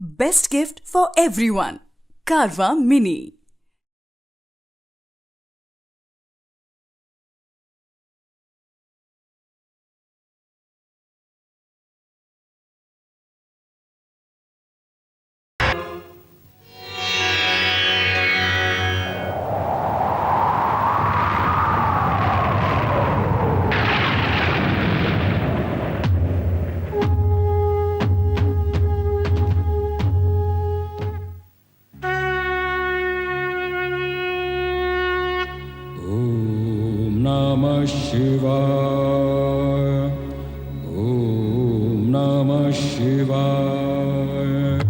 Best gift for everyone. Carva Mini. Namah Shivaya. Om Namah Shivaya.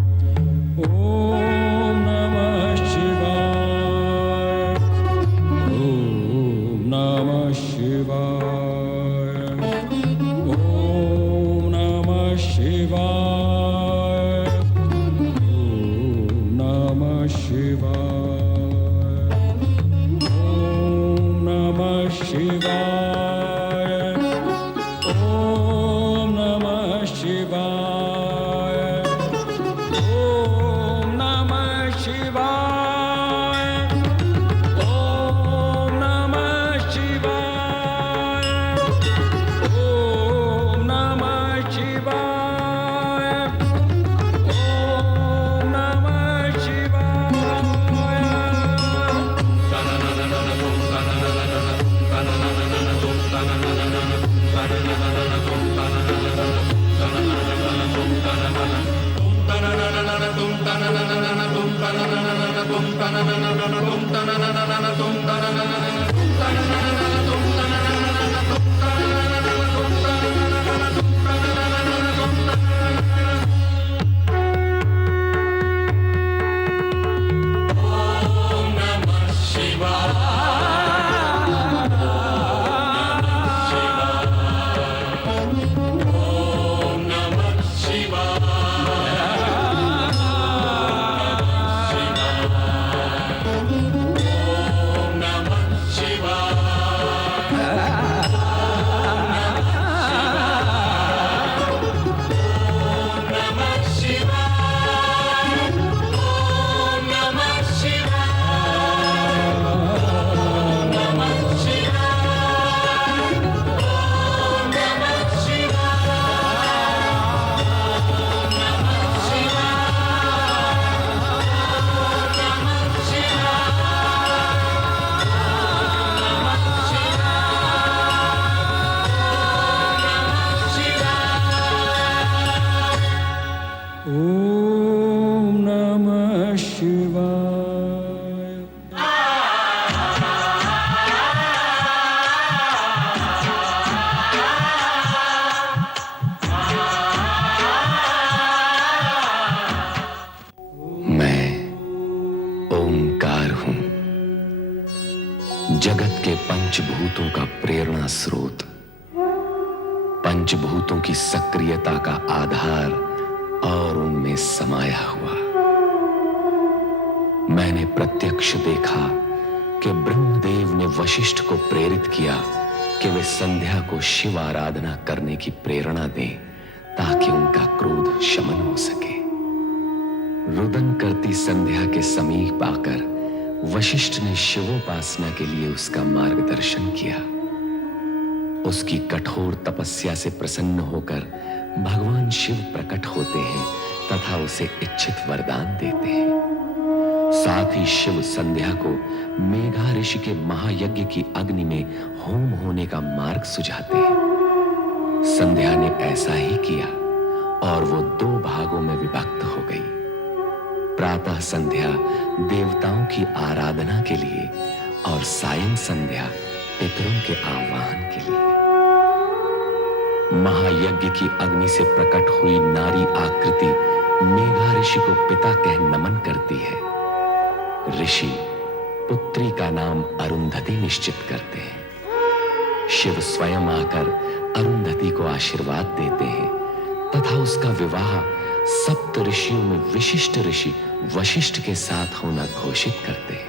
Om Namah Shivaya. Om Namah Shivaya. Om Namah Shivaya. Om Namah Shivaya. Shivaya. Om Namah Shivaya. Om Namah Shivaya. Om Namah Shivaya. Om Namah Shivaya. Om Namah जगत के पंचभूतों का प्रेरणा स्रोत, पंचभूतों की सक्रियता का आधार और उनमें समाया हुआ। मैंने प्रत्यक्ष देखा कि ब्रह्मदेव ने वशिष्ठ को प्रेरित किया कि वे संध्या को शिव आराधना करने की प्रेरणा दें ताकि उनका क्रोध शमन हो सके। रुदन करती संध्या के समीप आकर वशिष्ठ ने शिवोपासना के लिए उसका मार्गदर्शन किया। उसकी कठोर तपस्या से प्रसन्न होकर भगवान शिव प्रकट होते हैं तथा उसे इच्छित वरदान देते हैं। साथ ही शिव संध्या को मेघा ऋषि के महायज्ञ की अग्नि में होम होने का मार्ग सुझाते हैं। संध्या ने ऐसा ही किया और वो 2 भागों में विभक्त हो गई। प्रातः संध्या देवताओं की आराधना के लिए और सायं संध्या पितरों के आह्वान के लिए। महायज्ञ की अग्नि से प्रकट हुई नारी आकृति मेघा ऋषि को पिता कह नमन करती है। ऋषि पुत्री का नाम अरुंधति निश्चित करते हैं। शिव स्वयं आकर अरुंधति को आशीर्वाद देते हैं तथा उसका विवाह सप्त ऋषियों में विशिष्ट ऋषि वशिष्ठ के साथ होना घोषित करते हैं।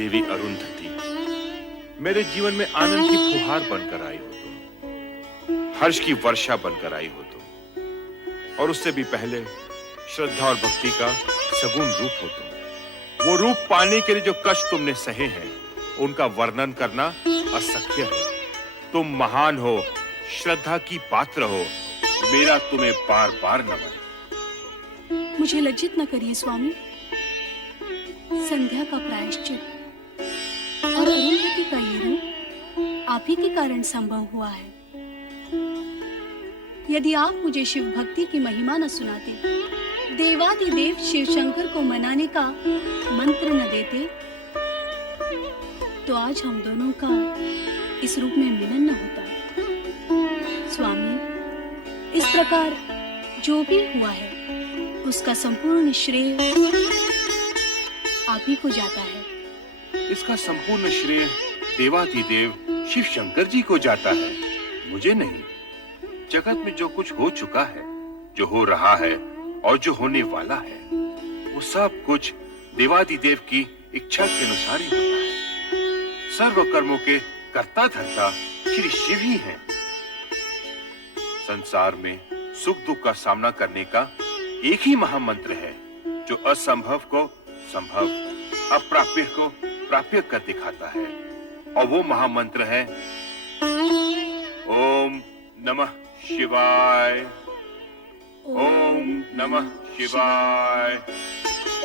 देवी अरुंधति, मेरे जीवन में आनंद की फुहार बनकर आई हो तुम, हर्ष की वर्षा बनकर आई हो तुम, और उससे भी पहले श्रद्धा और भक्ति का सगुण रूप हो तुम। वो रूप पाने के लिए जो कष्ट तुमने सहे हैं, उनका वर्णन करना असख्य है। तुम महान हो, श्रद्धा की पात्र हो, मेरा तुम्हें बार बार नमन। मुझे लज्जित न करिए स्वामी। संध्या का प्रायश्चित और अरुंधति का ये रूप आप ही के कारण संभव हुआ है। यदि आप मुझे शिव भक्ति की महिमा न सुनाते, देवादिदेव शिव शंकर को मनाने का मंत्र न देते, तो आज हम दोनों का इस रूप में मिलन न होता। स्वामी, इस प्रकार जो भी हुआ है उसका संपूर्ण श्रेय आप ही को जाता है। इसका संपूर्ण श्रेय देवादिदेव शिव शंकर जी को जाता है, मुझे नहीं। जगत में जो कुछ हो चुका है, जो हो रहा है और जो होने वाला है, वो सब कुछ देवादिदेव की इच्छा के अनुसार ही होता है। सर्व कर्मों के कर्ता धर्ता श्री शिव ही हैं। संसार में सुख दुख का सामना करने का एक ही महामंत्र है, जो असंभव को संभव, अप्राप्य को प्राप्य कर दिखाता है, और वो महामंत्र है ओम नमः शिवाय। ओम नमः शिवाय।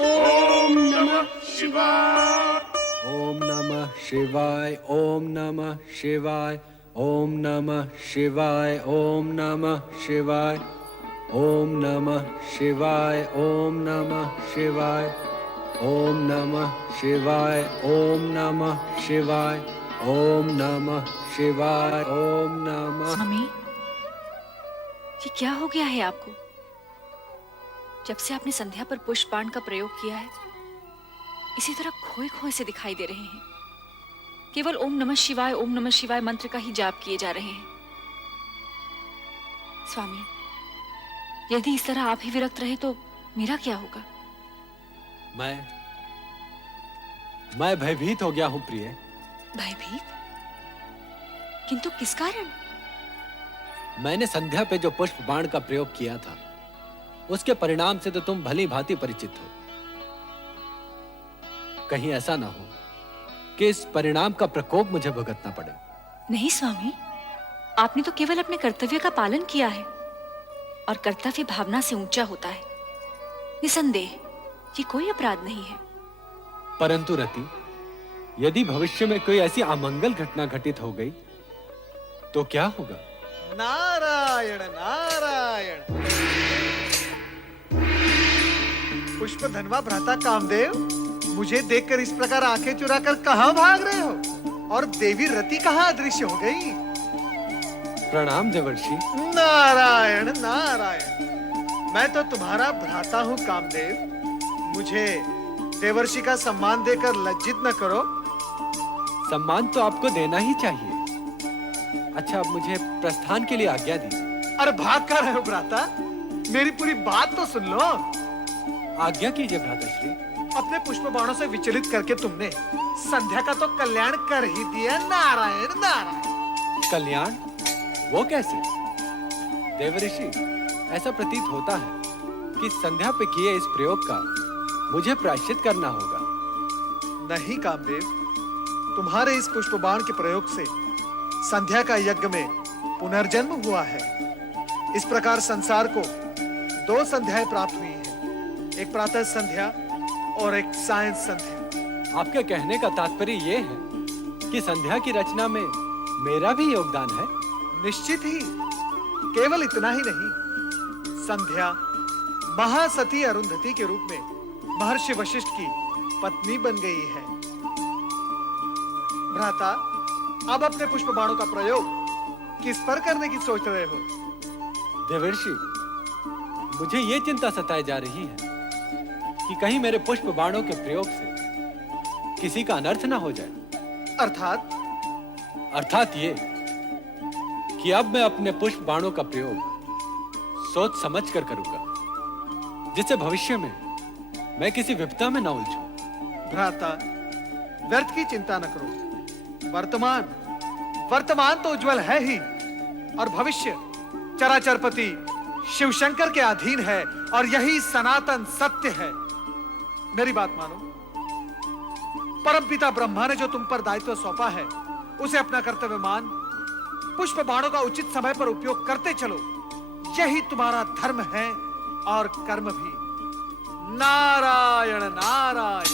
ओम नमः शिवाय। ओम नमः शिवाय। ओम नमः शिवाय। ओम नमः शिवाय। ओम नमः शिवाय। ओम नमः शिवाय। ओम नमः शिवाय। ओम नमः शिवाय। ओम नमः शिवाय। ओम नमः शिवाय। ओम नमः। स्वामी, ये क्या हो गया है आपको? जब से आपने संध्या पर पुष्प बाण का प्रयोग किया है, इसी तरह खोए खोए से दिखाई दे रहे हैं। केवल ओम नमः शिवाय मंत्र का ही जाप किए जा रहे हैं। स्वामी, यदि इस तरह आप ही विरक्त रहे तो मेरा क्या होगा? मैं भयभीत हो गया हूं प्रिय। भयभीत? किंतु किस कारण? मैंने संध्या पे जो पुष्प बाण का प्रयोग किया था, उसके परिणाम से तो तुम भली भांति परिचित हो। कहीं ऐसा ना हो कि इस परिणाम का प्रकोप मुझे भुगतना पड़े। नहीं स्वामी, आपने तो केवल अपने कर्तव्य का पालन किया है, और कर्तव्य भावना से ऊंचा होता है। निसंदेह ये कोई अपराध नहीं है। परंतु रति, यदि भविष्य में कोई ऐसी अमंगल घटना घटित हो गई तो क्या होगा? नारायण नारायण। पुष्प धनवा भ्राता कामदेव, मुझे देखकर इस प्रकार आंखें चुराकर कहां भाग रहे हो? और देवी रति कहां अदृश्य हो गई? प्रणाम देवर्षि। नारायण नारायण। मैं तो तुम्हारा भ्राता हूं कामदेव। मुझे देवर्षि का सम्मान देकर लज्जित न करो। सम्मान तो आपको देना ही चाहिए। अच्छा, अब मुझे प्रस्थान के लिए आज्ञा दीजिए। अरे भाग कर रहे हो भ्राता? मेरी पूरी बात तो सुन लो। आज्ञा कीजिए भ्राताश्री। अपने पुष्प बाणों से विचलित करके तुमने संध्या का तो कल्याण कर ही दिया। नारायण नारायण। कल्याण? वो कैसे? देवऋषि, ऐसा प्रतीत होता है कि संध्या पे किए इस प्रयोग का मुझे प्रायश्चित करना होगा। नहीं कामदेव, तुम्हारे इस पुष्प बाण के प्रयोग से संध्या का यज्ञ में पुनर्जन्म हुआ है। इस प्रकार संसार को दो संध्याएं प्राप्त हुई हैं, एक प्रातः संध्या और एक सायं संध्या। आपके कहने का तात्पर्य ये है कि संध्या की रचना में मेरा भी योगदान है? निश्चित ही। केवल इतना ही नहीं, संध्या महासती अरुंधति के रूप में महर्षि वशिष्ठ की पत्नी बन गई है। भ्राता, अब अपने पुष्प बाणों का प्रयोग किस पर करने की सोच रहे हो? देवर्षि, मुझे ये चिंता सताई जा रही है कि कहीं मेरे पुष्प बाणों के प्रयोग से किसी का अनर्थ ना हो जाए। अर्थात ये कि अब मैं अपने पुष्प बाणों का प्रयोग सोच समझ कर करूंगा, जिससे भविष्य में मैं किसी विपदा में ना उलझूं। भ्राता, व्यर्थ की चिंता न करो। वर्तमान तो उज्जवल है ही, और भविष्य चराचरपति शिव शंकर के अधीन है, और यही सनातन सत्य है। मेरी बात मानो। परमपिता ब्रह्मा ने जो तुम पर दायित्व सौंपा है, उसे अपना कर्तव्य मान पुष्प बाणों का उचित समय पर उपयोग करते चलो। यही तुम्हारा धर्म है और कर्म भी। नारायण नारायण।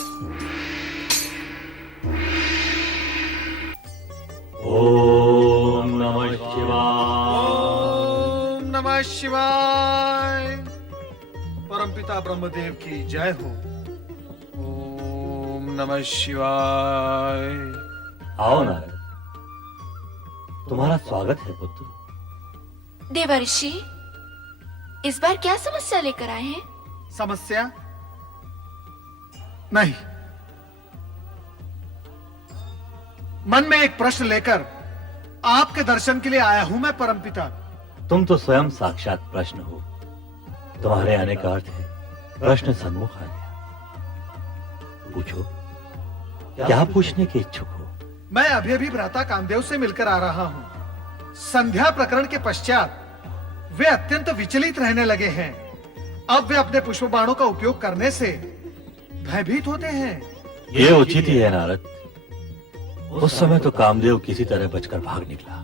ओम नमः शिवाय। ओम नमः शिवाय। परमपिता ब्रह्मदेव की जय हो। ओम नमः शिवाय। आओ नारद, तुम्हारा स्वागत है पुत्र। देवर्षि, इस बार क्या समस्या लेकर आए हैं? समस्या नहीं, मन में एक प्रश्न लेकर आपके दर्शन के लिए आया हूं मैं परमपिता। तुम तो स्वयं साक्षात प्रश्न हो। तुम्हारे आने का अर्थ है प्रश्न सन्मुख आ गया। पूछो, क्या पूछने के इच्छुक हो? मैं अभी अभी भ्राता कामदेव से मिलकर आ रहा हूं। संध्या प्रकरण के पश्चात वे अत्यंत विचलित रहने लगे हैं। अब वे अपने पुष्प बाणों का उपयोग करने से भयभीत होते हैं। ये उचित ही है नारद। उस समय तो कामदेव किसी तरह बचकर भाग निकला,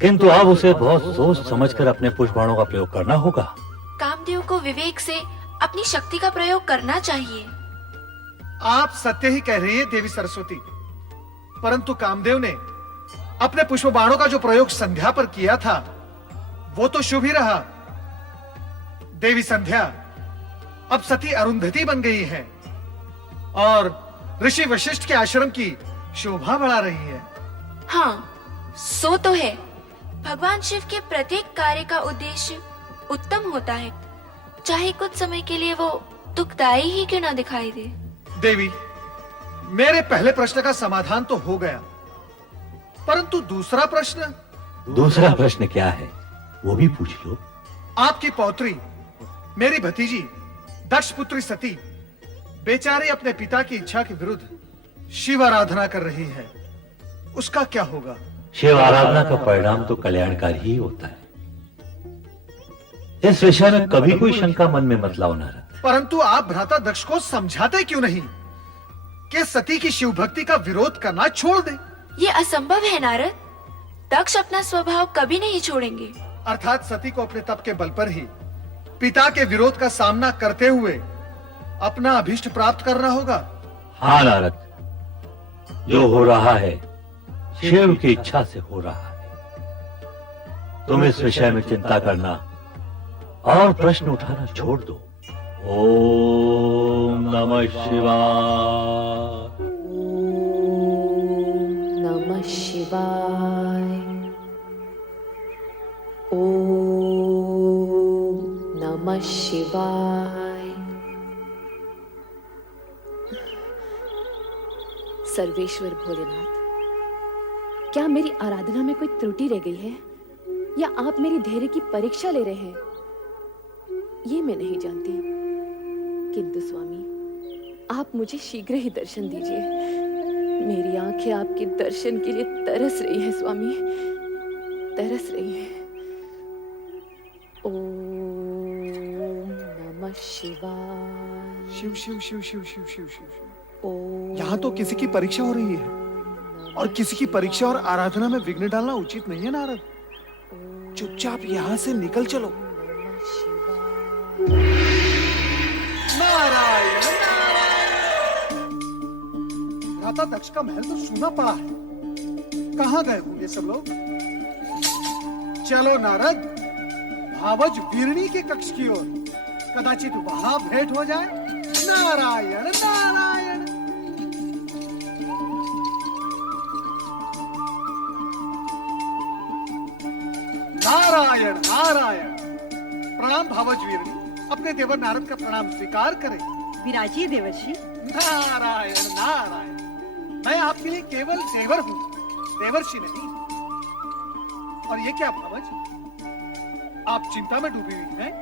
किंतु अब उसे बहुत सोच समझकर अपने पुष्प बाणों का प्रयोग करना होगा। कामदेव को विवेक से अपनी शक्ति का प्रयोग करना चाहिए। आप सत्य ही कह रही हैं देवी सरस्वती, परंतु कामदेव ने अपने पुष्प बाणों का जो प्रयोग संध्या पर किया था, वो तो शुभ ही रहा। देवी संध्या अब सती अरुंधति बन गई है और ऋषि वशिष्ठ के आश्रम की शोभा बढ़ा रही है। हाँ, सो तो है। भगवान शिव के प्रत्येक कार्य का उद्देश्य उत्तम होता है, चाहे कुछ समय के लिए वो दुखदायी ही क्यों ना दिखाई दे। देवी, मेरे पहले प्रश्न का समाधान तो हो गया, परंतु दूसरा प्रश्न क्या है, वो भी पूछ लो। आपकी पौत्री मेरी भतीजी दक्ष पुत्री सती बेचारी अपने पिता की इच्छा के विरुद्ध शिव आराधना कर रही है, उसका क्या होगा? शिव आराधना का परिणाम तो कल्याणकारी ही होता है। इस विषय में कभी कोई शंका मन में मत लाओ नारद। परंतु आप भ्राता दक्ष को समझाते क्यों नहीं कि सती की शिव भक्ति का विरोध करना छोड़ दे? ये असंभव है नारद। दक्ष अपना स्वभाव कभी नहीं छोड़ेंगे। अर्थात सती को अपने तप के बल पर ही पिता के विरोध का सामना करते हुए अपना अभीष्ट प्राप्त करना होगा। हाँ नारद, जो हो रहा है शिव की इच्छा से हो रहा है। तुम इस विषय में चिंता करना और प्रश्न उठाना छोड़ दो। ओम नमः शिवाय। नमः शिवाय। ओम नमः शिवाय। सर्वेश्वर भोलेनाथ, क्या मेरी आराधना में कोई त्रुटि रह गई है या आप मेरी धैर्य की परीक्षा ले रहे हैं, ये मैं नहीं जानती। किंतु स्वामी, आप मुझे शीघ्र ही दर्शन दीजिए। मेरी आंखें आपके दर्शन के लिए तरस रही हैं स्वामी, तरस रही हैं। ओम नमः शिवाय। शिव शिव शिव शिव शिव शिव शिव। ओम यहाँ तो किसी की परीक्षा हो रही है, और किसी की परीक्षा और आराधना में विघ्न डालना उचित नहीं है नारद। चुपचाप यहाँ से निकल चलो। नमः शिवाय। नारायण नारायण। भ्राता दक्ष का महल तो सूना पड़ा है, कहाँ गए होंगे सब लोग? चलो नारद, भावज वीरणी के कक्ष की ओर, कदाचित वहां भेंट हो जाए। नारायण नारायण। नारायण नारायण। प्रणाम भावज वीरणी, अपने देवर नारद का प्रणाम स्वीकार करें। विराजिए देवर्षि। नारायण नारायण। मैं आपके लिए केवल देवर हूँ, देवर्षि नहीं। और ये क्या भावज, आप चिंता में डूबी हुई हैं?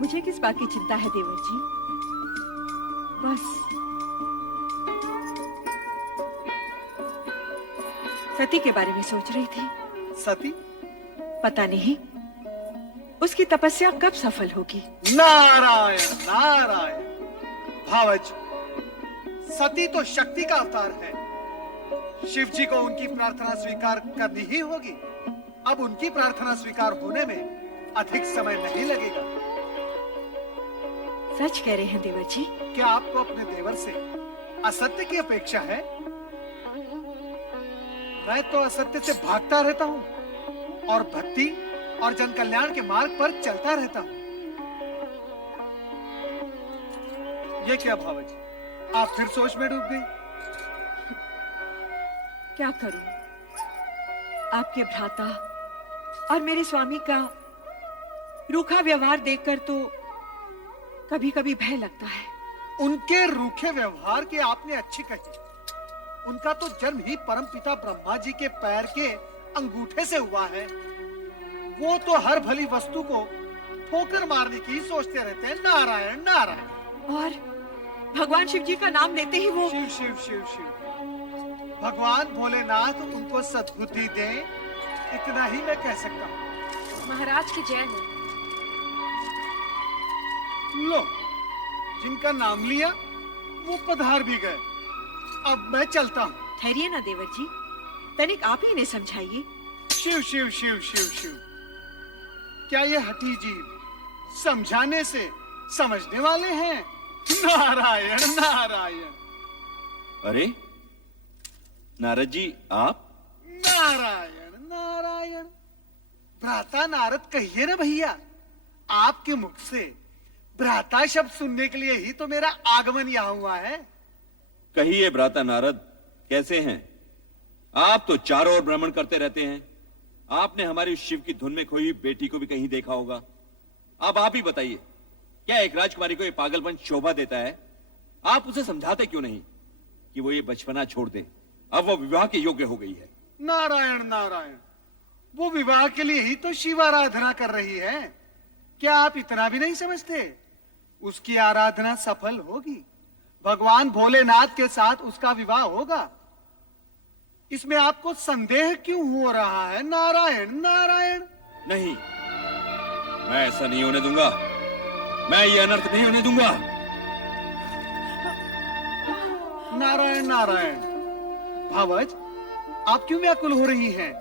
मुझे किस बात की चिंता है देवर जी? बस सती के बारे में सोच रही थी। सती? पता नहीं उसकी तपस्या कब सफल होगी। नारायण नारायण। भावज, सती तो शक्ति का अवतार है। शिव जी को उनकी प्रार्थना स्वीकार करनी ही होगी। अब उनकी प्रार्थना स्वीकार होने में अधिक समय नहीं लगेगा। सच कह रहे हैं देवर जी। क्या आपको अपने देवर से असत्य की अपेक्षा है? मैं तो असत्य से भागता रहता हूँ और भक्ति और जन कल्याण के मार्ग पर चलता रहता हूँ। ये क्या भावज, आप फिर सोच में डूब गई? क्या करूं? आपके भ्राता और मेरे स्वामी का रूखा व्यवहार देखकर तो कभी कभी भय लगता है। उनके रूखे व्यवहार की आपने अच्छी कही। उनका तो जन्म ही परमपिता ब्रह्मा जी के पैर के अंगूठे से हुआ है। वो तो हर भली वस्तु को ठोकर मारने की सोचते रहते हैं। नारायण नारायण। और भगवान शिव जी का नाम लेते ही वो शिव शिव शिव शिव। भगवान भोलेनाथ उनको सद्बुद्धि दे, इतना ही मैं कह सकता हूँ। महाराज की जय हो। लो, जिनका नाम लिया वो पधार भी गए। अब मैं चलता हूँ। ठहरिए ना देवर जी, तनिक आप ही इन्हें समझाइए। शिव शिव शिव शिव शिव। क्या ये हठी जीव समझाने से समझने वाले हैं? नारायण नारायण। अरे नारद जी, आप? नारायण नारायण। भ्राता नारद कहिए ना भैया। आपके मुख से भ्राता शब्द सुनने के लिए ही तो मेरा आगमन यहाँ हुआ है। कहिए भ्राता नारद, कैसे हैं आप? तो चारों ओर भ्रमण करते रहते हैं। आपने हमारी शिव की धुन में खोई हुई बेटी को भी कहीं देखा होगा। अब आप ही बताइए, क्या एक राजकुमारी को ये पागलपन शोभा देता है? आप उसे समझाते क्यों नहीं कि वो ये बचपना छोड़ दे? अब वो विवाह के योग्य हो गई है। नारायण नारायण। वो विवाह के लिए ही तो शिव आराधना कर रही है। क्या आप इतना भी नहीं समझते? उसकी आराधना सफल होगी। भगवान भोलेनाथ के साथ उसका विवाह होगा। इसमें आपको संदेह क्यों हो रहा है? नारायण नारायण। नहीं, मैं ऐसा नहीं होने दूंगा। मैं ये अनर्थ नहीं होने दूंगा। नारायण नारायण। भावज, आप क्यों व्याकुल हो रही हैं?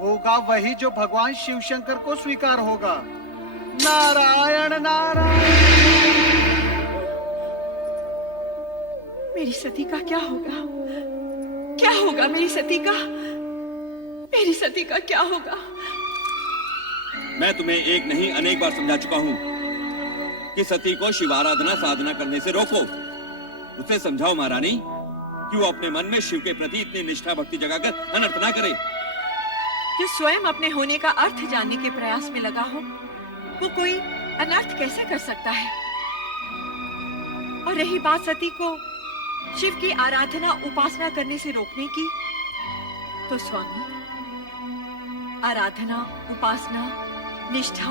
होगा वही जो भगवान शिव शंकर को स्वीकार होगा। नारायण नारायण। मेरी सती का क्या होगा? क्या होगा मेरी सती का? मेरी सती का क्या होगा? मैं तुम्हें एक नहीं अनेक बार समझा चुका हूं कि सती को शिवाराधना साधना करने से रोको। उसे समझाओ महारानी कि वो अपने मन में शिव के प्रति इतनी निष्ठा भक्ति जगाकर अनर्थ ना करे। जो स्वयं अपने होने का अर्थ जानने के प्रयास में लगा हो, वो कोई अनर्थ कैसे कर सकता है? और रही बात सती को शिव की आराधना उपासना करने से रोकने की, तो स्वामी, आराधना उपासना निष्ठा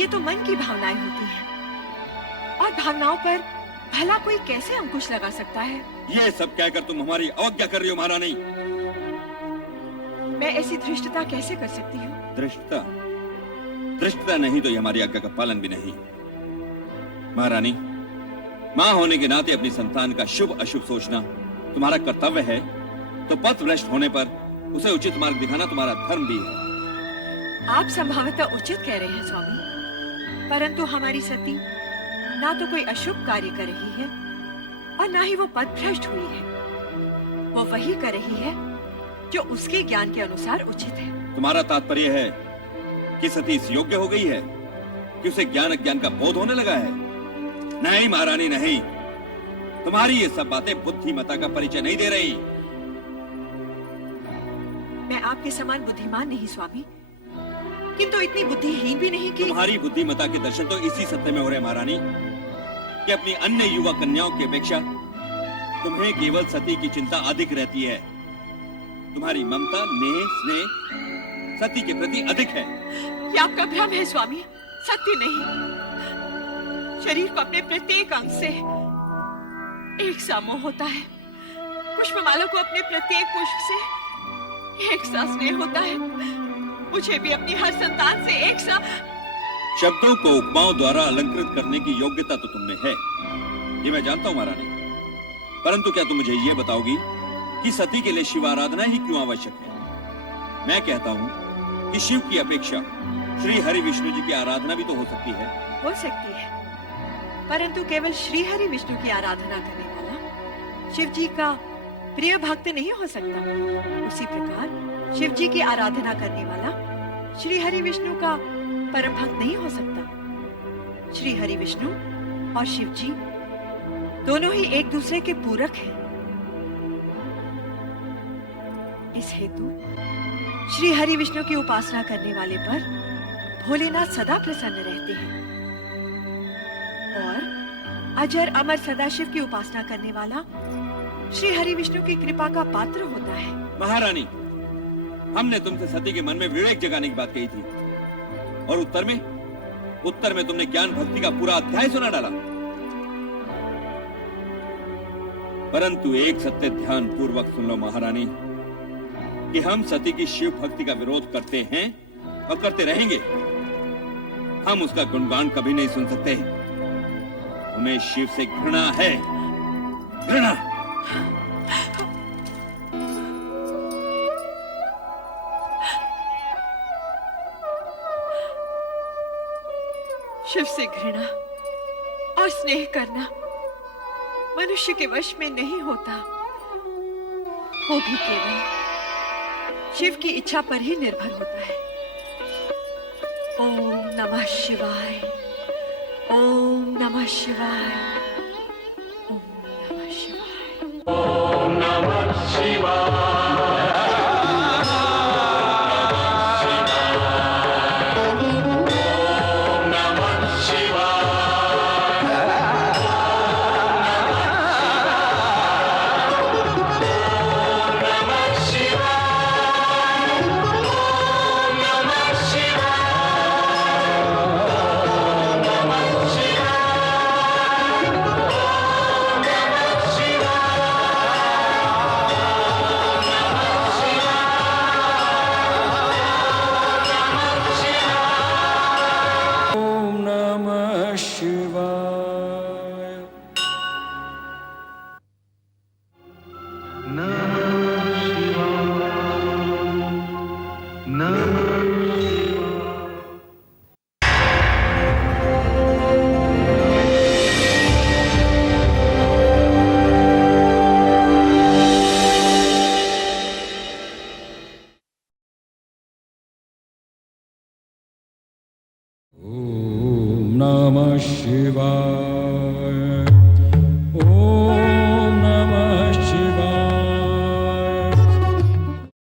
ये तो मन की भावनाएं होती हैं, और भावनाओं पर भला कोई कैसे अंकुश लगा सकता है? ये सब कहकर तुम हमारी अवज्ञा कर रही हो महारानी। मैं ऐसी धृष्टता कैसे कर सकती हूँ? धृष्टता? धृष्टता नहीं तो ये हमारी आज्ञा का पालन भी नहीं। महारानी, माँ होने के नाते अपनी संतान का शुभ अशुभ सोचना तुम्हारा कर्तव्य है, तो पथ भ्रष्ट होने पर उसे उचित मार्ग दिखाना तुम्हारा धर्म भी है। आप संभवतः उचित कह रहे हैं स्वामी, परंतु हमारी सती ना तो कोई अशुभ कार्य कर रही है और ना ही वो पथ भ्रष्ट हुई है। वो वही कर रही है जो उसके ज्ञान के अनुसार उचित है। तुम्हारा तात्पर्य है कि सती इस योग्य हो गई है कि उसे ज्ञान अज्ञान का बोध होने लगा है? नहीं महारानी नहीं, तुम्हारी ये सब बातें बुद्धिमता का परिचय नहीं दे रही। मैं आपके समान बुद्धिमान नहीं स्वामी, किंतु इतनी बुद्धिहीन भी नहीं कि तुम्हारी बुद्धिमता के दर्शन तो इसी सत्य में हो रहे महारानी कि अपनी अन्य युवा कन्याओं की अपेक्षा तुम्हें केवल सती की चिंता अधिक रहती है। तुम्हारी ममता नेह स्नेह सती के प्रति अधिक है। ये आपका भ्रम है स्वामी, सत्य नहीं। शरीर को अपने प्रत्येक अंग से एक सा मोह होता है, पुष्पमाला को अपने प्रत्येक पुष्प से एक सा स्नेह होता है, मुझे भी अपनी हर संतान से एक सा। शब्दों को उपमाओं द्वारा अलंकृत करने की योग्यता तो तुमने है, ये मैं जानता हूं महारानी। परंतु क्या तुम मुझे ये बताओगी कि सती के लिए शिव आराधना ही क्यों आवश्यक है? मैं कहता हूं कि शिव की अपेक्षा श्री हरि विष्णु जी की आराधना भी तो हो सकती है। हो सकती है, परंतु केवल श्री हरि विष्णु की आराधना करने वाला शिव जी का प्रिय भक्त नहीं हो सकता। उसी प्रकार शिव जी की आराधना करने वाला श्री हरि विष्णु का परम भक्त नहीं हो सकता। श्री हरि विष्णु और शिव जी दोनों ही एक दूसरे के पूरक हैं। इस हेतु श्री हरि विष्णु की उपासना करने वाले पर भोलेनाथ सदा प्रसन्न रहते हैं और अजर अमर सदाशिव की उपासना करने वाला श्री हरि विष्णु की कृपा का पात्र होता है। महारानी, हमने तुमसे सती के मन में विवेक जगाने की बात कही थी और उत्तर में तुमने ज्ञान भक्ति का पूरा अध्याय सुना डाला। परंतु एक सत्य ध्यान पूर्वक सुन लो महारानी, कि हम सती की शिव भक्ति का विरोध करते हैं और करते रहेंगे। हम उसका गुणगान कभी नहीं सुन सकते। हमें शिव से घृणा है, घृणा। शिव से घृणा और स्नेह करना मनुष्य के वश में नहीं होता, वो भी केवल शिव की इच्छा पर ही निर्भर होता है। ओम नमः शिवाय, ओम नमः शिवाय, ओम नमः शिवाय, ओम नमः शिवाय। नमः शिवाय।